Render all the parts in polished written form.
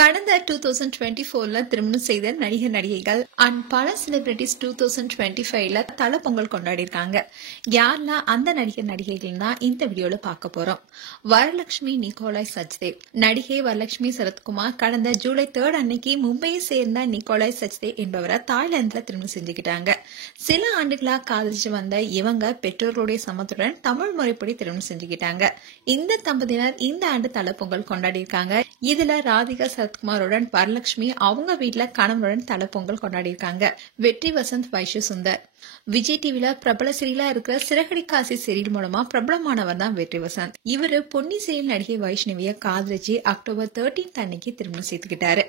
கடந்த 2024ல திருமணம் செய்த நடிகர் நடிகைகள் அண்ட் பல செலிபிரிட்டிஸ் 2025ல தல பொங்கல் கொண்டாடி இருக்காங்க. யாரெல்லாம் அந்த நடிகர் நடிகைகள் தான் இந்த வீடியோல பார்க்க போறோம். வரலட்சுமி நிக்கோலாய் சச்தேவ். நடிகை வரலட்சுமி சரத்குமார் கடந்த ஜூலை 3 அன்னைக்கு மும்பையை சேர்ந்த நிக்கோலாய் சச்தேவ் என்பவரை தாய்லாந்துல திருமணம் செஞ்சுக்கிட்டாங்க. சில ஆண்டுகளா காதலிச்சு வந்த இவங்க பெற்றோர்களுடைய சம்மதத்துடன் தமிழ் முறைப்படி திருமணம் செஞ்சுக்கிட்டாங்க. இந்த தம்பதியினர் இந்த ஆண்டு தல பொங்கல் கொண்டாடி இருக்காங்க. இதுல ராதிகா சரத்குமாருடன் வரலட்சுமி அவங்க வீட்டுல கணவருடன் தல பொங்கல் கொண்டாடி இருக்காங்க. வெற்றி வசந்த், வைஷு சுந்தர். விஜய் டிவில பிரபல சீரியலா இருக்கிற சிறகடி காசி சீரியல் மூலமா பிரபலமானவர் தான் வெற்றி வசந்த். இவரு பொன்னி சீரியல் நடிகை வைஷ்ணவிய காதலிச்சு அக்டோபர் 13 அன்னைக்கு திருமணம் செய்துக்கிட்டாரு.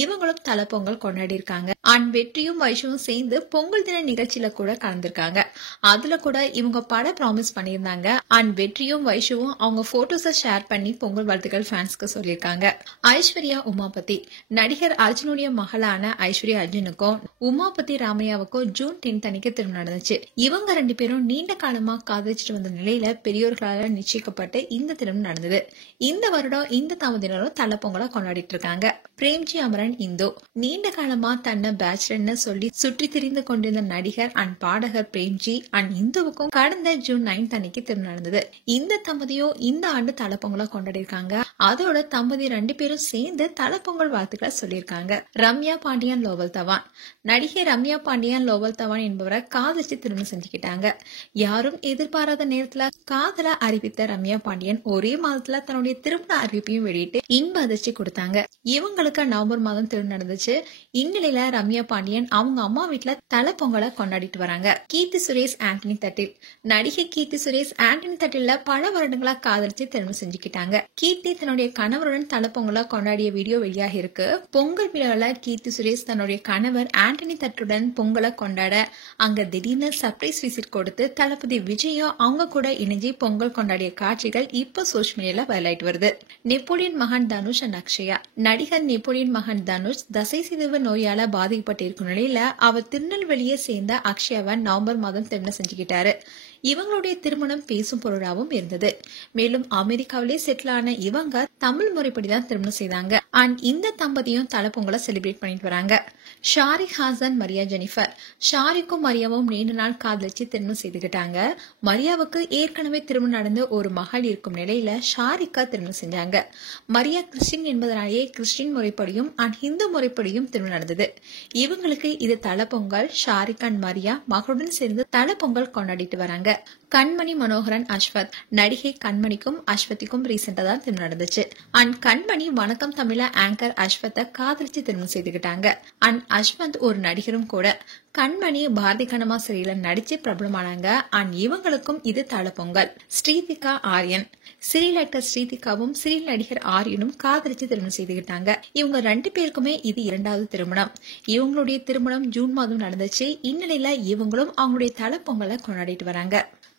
இவங்களும் தல பொங்கல் கொண்டாடி இருக்காங்க. அண்ட் வெற்றியும் வைஷுவும் சேர்ந்து பொங்கல் தின நிகழ்ச்சியில கூட கலந்திருக்காங்க. அதுல கூட இவங்க பட ப்ராமிஸ் பண்ணியிருந்தாங்க. அண்ட் வெற்றியும் வைஷுவும் அவங்க போட்டோஸை ஷேர் பண்ணி பொங்கல் வாழ்த்துக்கள் ஃபேன்ஸ்க்கு சொல்லியிருக்காங்க. ஐஸ்வர்யா உமாபதி. நடிகர் அர்ஜுனுடைய மகளான ஐஸ்வர்யா அர்ஜுனுக்கும் உமாபதி ராமையாவுக்கும் ஜூன் 10 அன்னைக்கு திருமணம் நடந்துச்சு. இவங்க ரெண்டு பேரும் நீண்ட காலமா காதலிச்சுட்டு வந்த நிலையில பெரியோர்களால நிச்சயிக்கப்பட்டு இந்த திருமணம் நடந்தது. இந்த வருடம் இந்த தம்பதியினரும் தல பொங்கலை கொண்டாடிட்டு இருக்காங்க. பிரேம்ஜி அமரன் இந்து. நீண்ட காலமா தன்னை பேச்சுலர்னு சொல்லி சுற்றி திரிந்து கொண்டிருந்த நடிகர் அண்ட் பாடகர் பிரேம்ஜி அண்ட் இந்துவுக்கும் கடந்த ஜூன் 9 அன்னைக்கு திருமணம் நடந்தது. இந்த தம்பதியும் இந்த ஆண்டு தல பொங்கலை கொண்டாடி இருக்காங்க. அதோட தம்பதி ரெண்டு பேரும் சேர்ந்து தல பொங்கல் வாழ்த்துக்களை சொல்லியிருக்காங்க. ரம்யா பாண்டியன், லோவல் தவான். நடிகை ரம்யா பாண்டியன் லோவல் தவான் என்பவரை காதலிச்சு திருமணம் செஞ்சுக்கிட்டாங்க. யாரும் எதிர்பாராத நேரத்துல காதல அறிவித்த ரம்யா பாண்டியன் ஒரே மாதத்துல தன்னுடைய திருமண அறிவிப்பையும் வெளியிட்டு இன்ப அதிர்ச்சி கொடுத்தாங்க. இவங்களுக்கு நவம்பர் மாதம் திருமணம் நடந்துச்சு. இந்நிலையில ரம்யா பாண்டியன் அவங்க அம்மா வீட்டுல தல பொங்கலை கொண்டாடிட்டு வராங்க. கீர்த்தி சுரேஷ், ஆண்டனி தட்டில். நடிகை கீர்த்தி சுரேஷ் ஆண்டனி தட்டில பல வருடங்களா காதலிச்சு திருமணம் செஞ்சுக்கிட்டாங்க. கீர்த்தி தன்னுடைய கணவருடன் தல பொங்கலை கொண்டாடிய வீடியோ வெளியாகி இருக்கு. பொங்கல் விழாவில கீர்த்தி சுரேஷ் தன்னுடைய கணவர் ஆண்டனி தட்டுடன் பொங்கலை கொண்டாட அங்க திடீர்னு சர்ப்ரைஸ் விசிட் கொடுத்து தளபதி விஜயும் அவங்க கூட இணைஞ்சு பொங்கல் கொண்டாடிய காட்சிகள் இப்ப சோஷியல் மீடியால வைரலாயிட்டு வருது. நெப்போலியன் மகன் தனுஷ் அண்ட் அக்ஷயா. நடிகர் நெப்போலியன் மகன் தனுஷ் தசை சிதைவு நோயால பாதிக்கப்பட்டிருக்கும் நிலையில அவர் திருநெல்வேலியை சேர்ந்த அக்ஷயாவை நவம்பர் மாதம் திருமணம் செஞ்சுக்கிட்டாரு. இவங்களுடைய திருமணம் பேசும் பொருளாவும் இருந்தது. மேலும் அமெரிக்காவிலே செட்டில் ஆன இவங்க தமிழ் முறைப்படிதான் திருமணம் செய்தாங்க. அண்ட் இந்த தம்பதியும் தல பொங்கலை செலிப்ரேட் பண்ணிட்டு வராங்க. ஷாரிக் ஹாசன், மரியா ஜெனிஃபர். ஷாரிக்கும் மரியாவும் நீண்ட நாள் காதலிச்சு திருமணம் செய்துக்கிட்டாங்க. மரியாவுக்கு ஏற்கனவே திருமணம் நடந்து ஒரு மகள் இருக்கும் நிலையில ஷாரிக்கா திருமணம் செஞ்சாங்க. மரியா கிறிஸ்டின் என்பதனாலேயே கிறிஸ்டின் முறைப்படியும் அண்ட் ஹிந்து முறைப்படியும் திருமணம் நடந்தது. இவங்களுக்கு இது தல பொங்கல். ஷாரிக் அண்ட் மரியா மகளுடன் சேர்ந்து தல பொங்கல் கொண்டாடிட்டு வராங்க. கண்மணி மனோகரன், அஸ்வத். நடிகை கண்மணிக்கும் அஸ்வத்திக்கும் ரீசெண்டா தான் திருமணம் நடந்துச்சு. அண்ட் கண்மணி வணக்கம் தமிழ ஆங்கர் அஸ்வத்தை காதலிச்சு திருமணம் செய்துக்கிட்டாங்க. அண்ட் அஸ்வந்த் ஒரு நடிகரும் கூட. கண்மணி பாரதி கண்ணம்மா சீரியல்ல நடிச்சு பிரபலமானாங்க. அண்ட் இவங்களுக்கும் இது தல பொங்கல். ஸ்ரீதிகா, ஆரியன். சீரியல் ஆக்டர் ஸ்ரீதிகாவும் சீரியல் நடிகர் ஆரியனும் காதலிச்சு திருமணம் செய்துக்கிட்டாங்க. இவங்க ரெண்டு பேருக்குமே இது இரண்டாவது திருமணம். இவங்களுடைய திருமணம் ஜூன் மாதம் நடந்துச்சு. இந்நிலையில இவங்களும் அவங்களுடைய தல பொங்கலை கொண்டாடிட்டு வராங்க.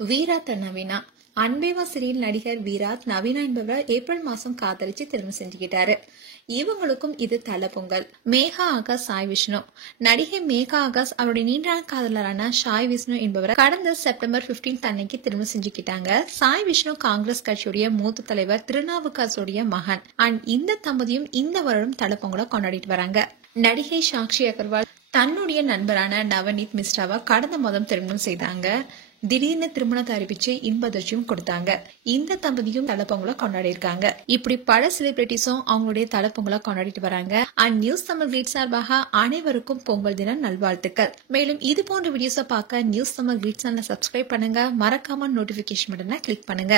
வீராத், நவீனா. அன்பேவா சீரியல் நடிகர் வீராத் நவீனா என்பவர் ஏப்ரல் மாசம் காதலிச்சு திருமணம் செஞ்சுக்கிட்டாரு. இவங்களுக்கும் இது தல பொங்கல். மேகா ஆகாஷ், சாய் விஷ்ணு. நடிகை மேகா ஆகாஷ் அவருடைய நீண்ட காதலரான சாய் விஷ்ணு என்பவரை கடந்த செப்டம்பர் 15 அன்னைக்கு திருமணம் செஞ்சுக்கிட்டாங்க. சாய் விஷ்ணு காங்கிரஸ் கட்சியுடைய மூத்த தலைவர் திருநாவுக்கரசுடைய மகன். அண்ட் இந்த தம்பதியும் இந்த வருடம் தல பொங்கலை கொண்டாடிட்டு வராங்க. நடிகை சாக்ஷி அகர்வால் தன்னுடைய நண்பரான நவநீத் மிஸ்ராவை கடந்த மாதம் திருமணம் செய்தாங்க. திடீர்னு திருமணத்தை அறிவிச்சு இன்ப அதிர்ச்சியும் கொடுத்தாங்க. இந்த தம்பதியும் தல பொங்கலை கொண்டாடி இருக்காங்க. இப்படி பல செலிபிரிட்டிஸும் அவங்களுடைய தல பொங்கலை கொண்டாடிட்டு வராங்க. அண்ட் நியூஸ் தமிழ் கிளிட்ஸ் சார்பாக அனைவருக்கும் பொங்கல் தின நல்வாழ்த்துக்கள். மேலும் இது போன்ற வீடியோஸை பார்க்க நியூஸ் தமிழ் கிளிட்ஸ் சேனலை சப்ஸ்கிரைப் பண்ணுங்க. மறக்காம நோட்டிபிகேஷன் பட்டனை கிளிக் பண்ணுங்க.